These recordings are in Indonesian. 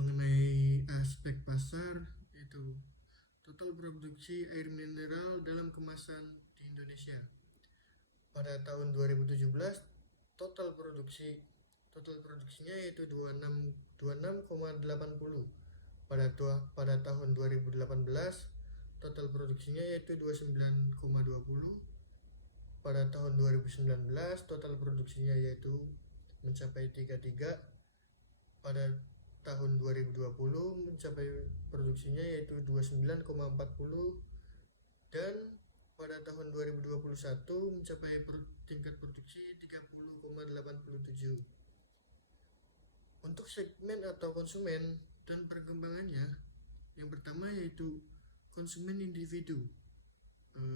mengenai aspek pasar, yaitu total produksi air mineral dalam kemasan di Indonesia. Pada tahun 2017, total produksinya yaitu 26,80. Pada tahun 2018, total produksinya yaitu 29,20. Pada tahun 2019, total produksinya yaitu mencapai 33. Pada tahun 2020 mencapai produksinya yaitu 29,40, dan pada tahun 2021 mencapai tingkat produksi 30,87. Untuk segmen atau konsumen dan perkembangannya, yang pertama yaitu konsumen individu,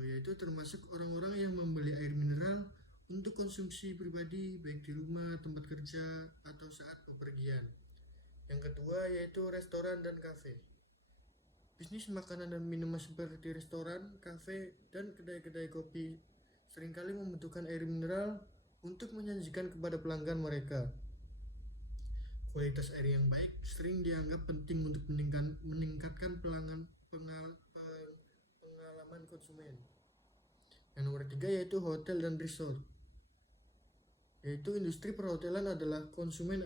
yaitu termasuk orang-orang yang membeli air mineral untuk konsumsi pribadi, baik di rumah, tempat kerja, atau saat bepergian. Yang kedua yaitu restoran dan kafe. Bisnis makanan dan minuman seperti restoran, kafe, dan kedai-kedai kopi seringkali membutuhkan air mineral untuk menyajikan kepada pelanggan mereka. Kualitas air yang baik sering dianggap penting untuk meningkatkan pengalaman konsumen. Yang nomor 3 yaitu hotel dan resort, yaitu industri perhotelan adalah konsumen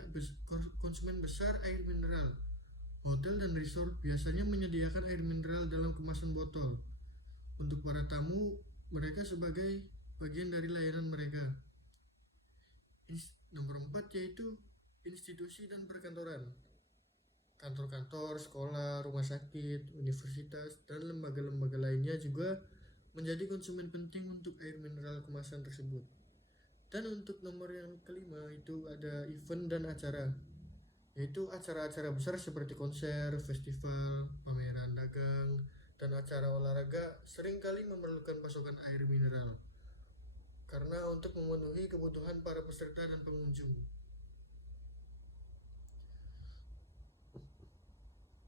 besar air mineral. Hotel dan resort biasanya menyediakan air mineral dalam kemasan botol untuk para tamu mereka sebagai bagian dari layanan mereka. Nomor 4 yaitu institusi dan perkantoran. Kantor-kantor, sekolah, rumah sakit, universitas, dan lembaga-lembaga lainnya juga menjadi konsumen penting untuk air mineral kemasan tersebut. Dan untuk nomor yang kelima itu ada event dan acara, yaitu acara-acara besar seperti konser, festival, pameran dagang, dan acara olahraga seringkali memerlukan pasokan air mineral karena untuk memenuhi kebutuhan para peserta dan pengunjung.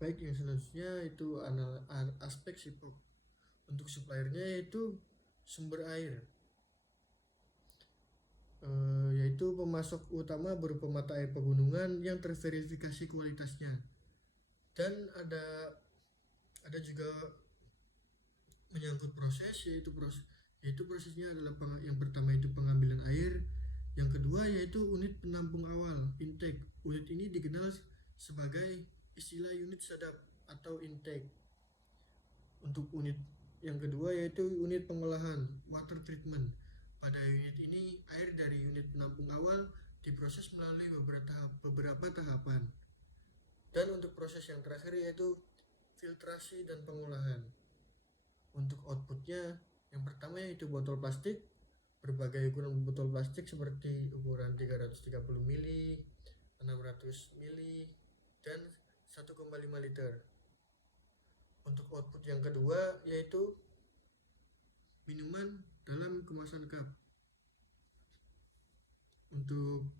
Baik, yang selanjutnya itu aspek sipok. Untuk suppliernya yaitu sumber air, yaitu pemasok utama berupa mata air pegunungan yang terverifikasi kualitasnya. Dan ada juga menyangkut proses, yaitu prosesnya adalah yang pertama itu pengambilan air, yang kedua yaitu unit penampung awal, intake. Unit ini dikenal sebagai istilah unit sedap atau intake. Untuk unit yang kedua yaitu unit pengolahan, water treatment. Pada unit ini, air dari unit penampung awal diproses melalui beberapa tahapan. Dan untuk proses yang terakhir yaitu filtrasi dan pengolahan. Untuk outputnya, yang pertama yaitu botol plastik. Berbagai ukuran botol plastik seperti ukuran 330 ml, 600 ml, dan 1,5 liter. Untuk output yang kedua yaitu minuman dalam kemasan cup. Untuk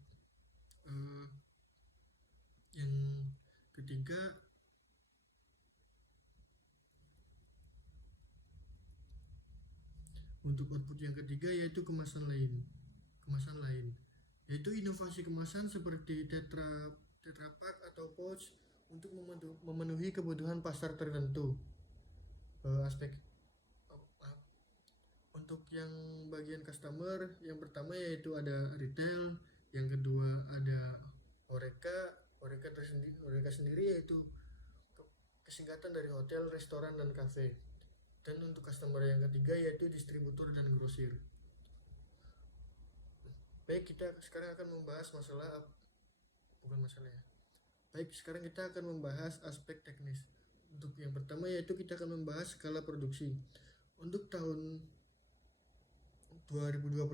yang ketiga yaitu kemasan lain, yaitu inovasi kemasan seperti tetra pak atau pouch untuk memenuhi kebutuhan pasar tertentu. Untuk yang bagian customer, yang pertama yaitu ada retail, yang kedua ada Horeca sendiri yaitu kesingkatan dari hotel, restoran, dan kafe. Dan untuk customer yang ketiga yaitu distributor dan grosir. Baik, kita sekarang akan membahas sekarang kita akan membahas aspek teknis. Untuk yang pertama yaitu kita akan membahas skala produksi. Untuk tahun 2024,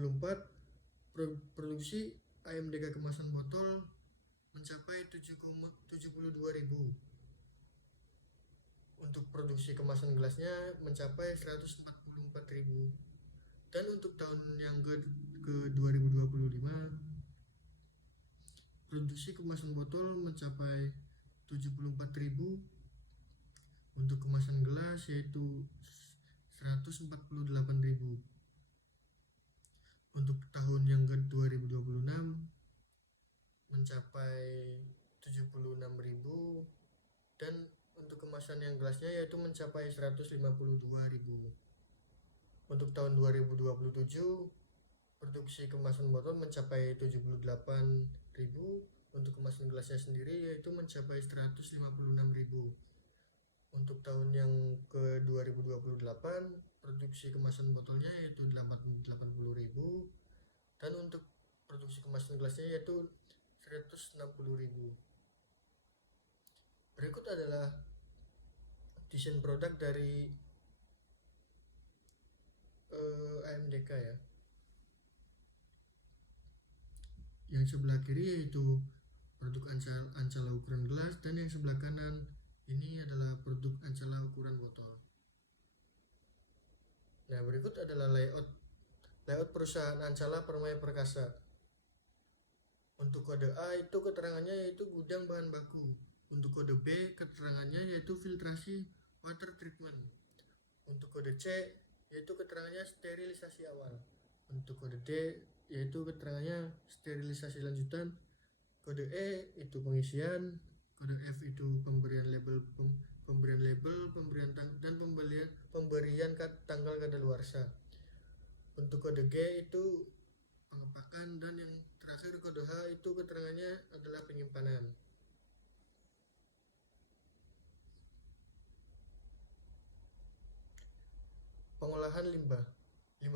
produksi AMDK kemasan botol mencapai 72.000. Untuk produksi kemasan gelasnya mencapai 144.000. Dan untuk tahun yang ke 2025, produksi kemasan botol mencapai 74.000. Untuk kemasan gelas yaitu 148.000. Untuk tahun yang ke 2026 mencapai 76.000. dan untuk kemasan yang gelasnya yaitu mencapai 152.000. Untuk tahun 2027 produksi kemasan botol mencapai 78.000. Untuk kemasan gelasnya sendiri yaitu mencapai 156.000. Untuk tahun yang ke 2028 produksi kemasan botolnya yaitu 80.000 dan untuk produksi kemasan gelasnya yaitu 160.000. Berikut adalah desain produk dari AMDK ya. Yang sebelah kiri yaitu produk Ancala ukuran gelas dan yang sebelah kanan ini adalah produk Ancala ukuran botol. Nah, berikut adalah layout perusahaan Ancala Permai Perkasa. Untuk kode A itu keterangannya yaitu gudang bahan baku. Untuk kode B keterangannya yaitu filtrasi water treatment. Untuk kode C yaitu keterangannya sterilisasi awal. Untuk kode D yaitu keterangannya sterilisasi lanjutan. Kode E itu pengisian. Kode F itu pemberian label, dan pemberian tanggal kadaluarsa. Untuk kode G itu pengepakan, dan yang terakhir kode H itu keterangannya adalah penyimpanan. Pengolahan limbah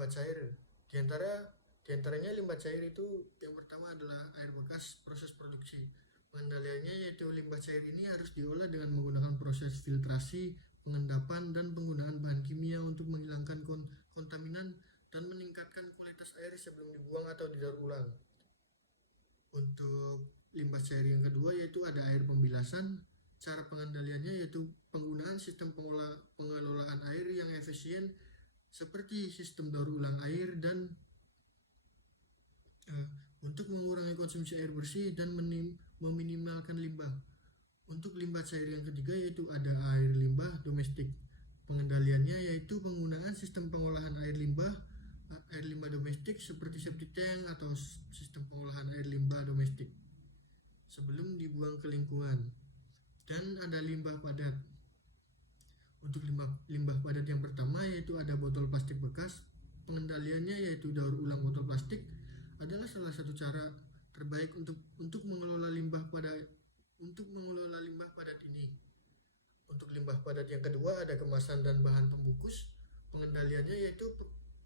cair. Diantaranya limbah cair itu yang pertama adalah air bekas proses produksi. Pengendaliannya yaitu limbah cair ini harus diolah dengan menggunakan proses filtrasi, pengendapan, dan penggunaan bahan kimia untuk menghilangkan kontaminan dan meningkatkan kualitas air sebelum dibuang atau didaur ulang. Untuk limbah cair yang kedua yaitu ada air pembilasan. Cara pengendaliannya yaitu penggunaan sistem pengelolaan air yang efisien seperti sistem daur ulang air dan untuk mengurangi konsumsi air bersih dan meminimalkan limbah. Untuk limbah cair yang ketiga yaitu ada air limbah domestik. Pengendaliannya yaitu penggunaan sistem pengolahan air limbah domestik seperti septic tank atau sistem pengolahan air limbah domestik sebelum dibuang ke lingkungan. Dan ada limbah padat. Untuk limbah padat yang pertama yaitu ada botol plastik bekas. Pengendaliannya yaitu daur ulang botol plastik adalah salah satu cara terbaik untuk mengelola limbah padat ini. Untuk limbah padat yang kedua ada kemasan dan bahan pembungkus. Pengendaliannya yaitu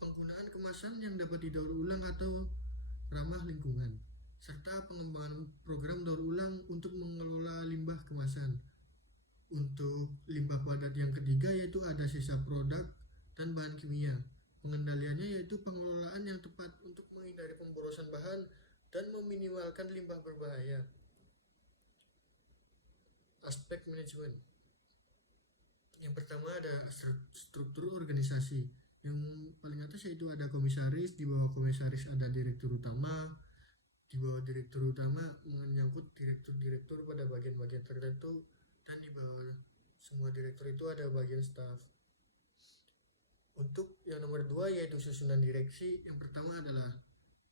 penggunaan kemasan yang dapat didaur ulang atau ramah lingkungan, serta pengembangan program daur ulang untuk mengelola limbah kemasan. Untuk limbah padat yang ketiga yaitu ada sisa produk dan bahan kimia. Pengendaliannya yaitu pengelolaan yang tepat untuk menghindari pemborosan bahan dan meminimalkan limbah berbahaya. Aspek manajemen. Yang pertama ada struktur organisasi. Yang paling atas yaitu ada komisaris, di bawah komisaris ada direktur utama. Di bawah direktur utama menyangkut direktur-direktur pada bagian-bagian tertentu, dan di bawah semua direktur itu ada bagian staf. Untuk yang nomor 2 yaitu susunan direksi. Yang pertama adalah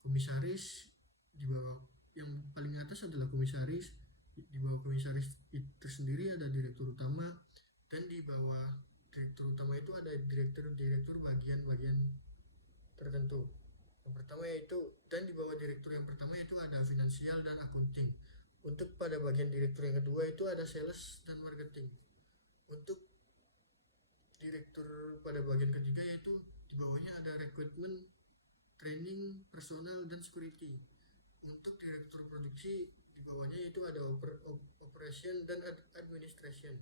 komisaris, di bawah yang paling atas adalah komisaris, di bawah komisaris itu sendiri ada direktur utama, dan di bawah direktur utama itu ada direktur bagian-bagian tertentu. Yang pertama yaitu, dan di bawah direktur yang pertama itu ada finansial dan akunting. Untuk pada bagian direktur yang kedua itu ada sales dan marketing. Untuk direktur pada bagian ketiga yaitu di bawahnya ada recruitment, training, personal, dan security. Untuk direktur produksi di bawahnya itu ada operation dan administration.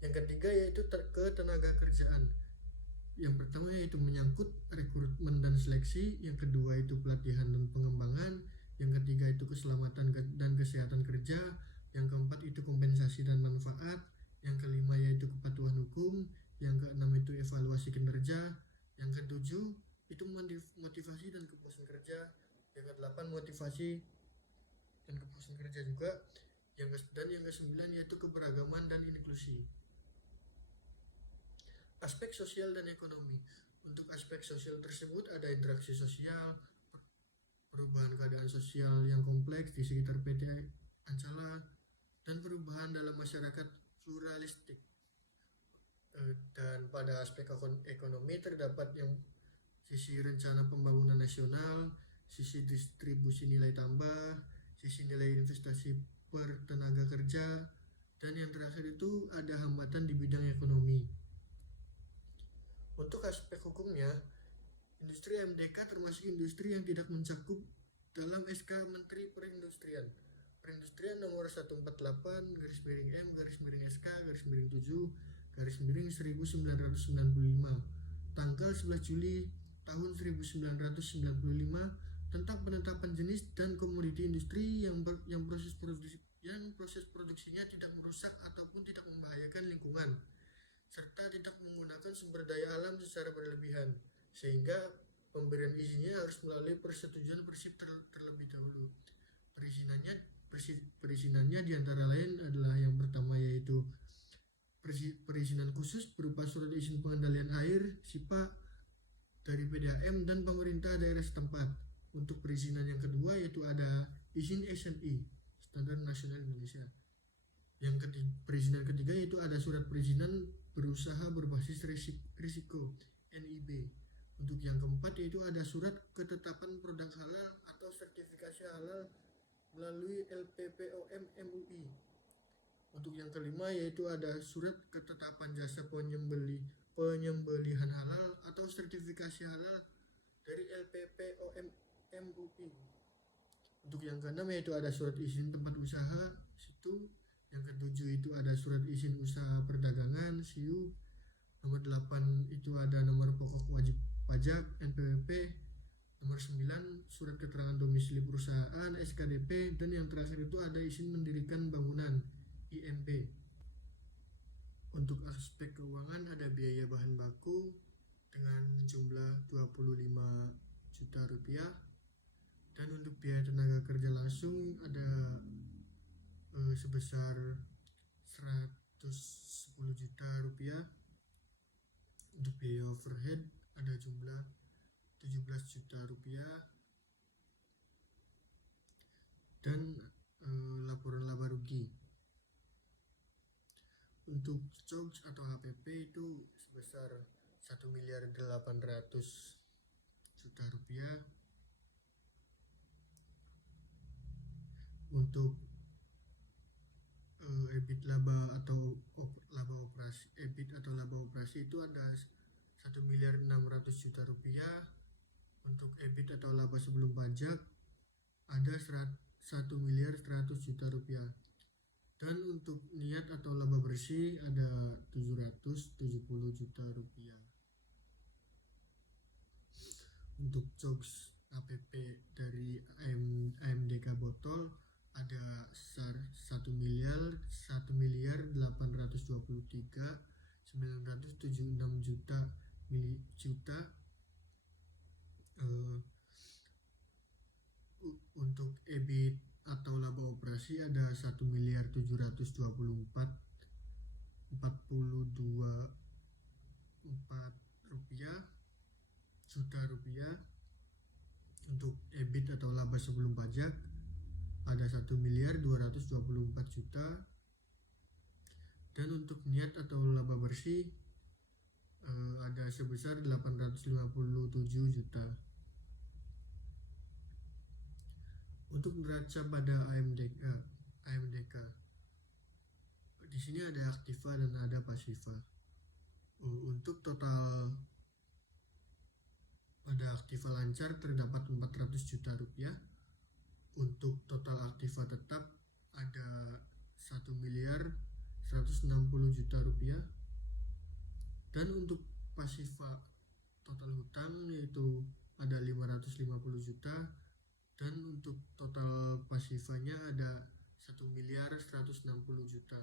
Yang ketiga yaitu ketenaga kerjaan. Yang pertama yaitu menyangkut rekrutmen dan seleksi. Yang kedua itu pelatihan dan pengembangan. Yang ketiga itu keselamatan dan kesehatan kerja. Yang keempat itu kompensasi dan manfaat. Yang kelima yaitu kepatuhan hukum. Yang keenam itu evaluasi kinerja. Yang ketujuh itu motivasi dan kepuasan kerja. Yang kedelapan motivasi dan kepuasan kerja juga. Dan yang kesembilan yaitu keberagaman dan inklusi. Aspek sosial dan ekonomi. Untuk aspek sosial tersebut ada interaksi sosial, perubahan keadaan sosial yang kompleks di sekitar PT Ancala, dan perubahan dalam masyarakat pluralistik. Dan pada aspek ekonomi terdapat yang sisi rencana pembangunan nasional, sisi distribusi nilai tambah, sisi nilai investasi per tenaga kerja, dan yang terakhir itu ada hambatan di bidang ekonomi. Untuk aspek hukumnya, industri MDK termasuk industri yang tidak mencakup dalam SK Menteri Perindustrian. Perindustrian nomor 148 garis miring M garis miring SK garis miring 7 garis miring 1995 tanggal 11 Juli tahun 1995 tentang penetapan jenis dan komoditi industri yang proses produksinya tidak merusak ataupun tidak membahayakan lingkungan serta tidak menggunakan sumber daya alam secara berlebihan, sehingga pemberian izinnya harus melalui persetujuan Persib terlebih dahulu. Perizinannya diantara lain adalah yang pertama yaitu perizinan khusus berupa surat izin pengendalian air SIPA dari PDAM dan pemerintah daerah setempat. Untuk perizinan yang kedua yaitu ada izin SNI Standar Nasional Indonesia. Perizinan ketiga yaitu ada surat perizinan berusaha berbasis risiko NIB. Untuk yang keempat yaitu ada surat ketetapan produk halal atau sertifikasi halal melalui LPPOM MUI. Untuk yang kelima yaitu ada surat ketetapan jasa penyembelihan halal atau sertifikasi halal dari LPPOM MUI. Untuk yang keenam yaitu ada surat izin tempat usaha situ. Yang ketujuh itu ada surat izin usaha perdagangan SIU. Nomor 8 itu ada nomor pokok wajib pajak NPWP. Nomor 9 surat keterangan domisili perusahaan SKDP. Dan yang terakhir itu ada izin mendirikan bangunan IMB. Untuk aspek keuangan ada biaya bahan baku dengan jumlah 25 juta rupiah. Dan untuk biaya tenaga kerja langsung ada sebesar 110 juta rupiah. Untuk biaya overhead ada jumlah 17 juta rupiah. Dan laporan laba rugi untuk COGS atau HPP itu sebesar 1.800.000.000 rupiah. Untuk EBIT laba atau laba operasi itu ada 1.600.000.000 rupiah. Untuk EBIT atau laba sebelum pajak ada 1.100.000.000 rupiah. Dan untuk niat atau laba bersih ada 770 juta rupiah. Untuk COGS APP dari AMDK botol ada 1.823.976 juta. Untuk EBIT atau laba operasi ada 1.724.4 juta rupiah. Untuk EBIT atau laba sebelum pajak ada 1.224 juta. Dan untuk niat atau laba bersih ada sebesar 857 juta. Untuk neraca pada AMDK di sini ada aktiva dan ada pasiva. Untuk total pada aktiva lancar terdapat 400 juta rupiah. Untuk total aktiva tetap ada 1.160 juta rupiah. Dan untuk pasiva total hutang yaitu ada 550 juta. Dan untuk total pasifanya ada 1.160 juta.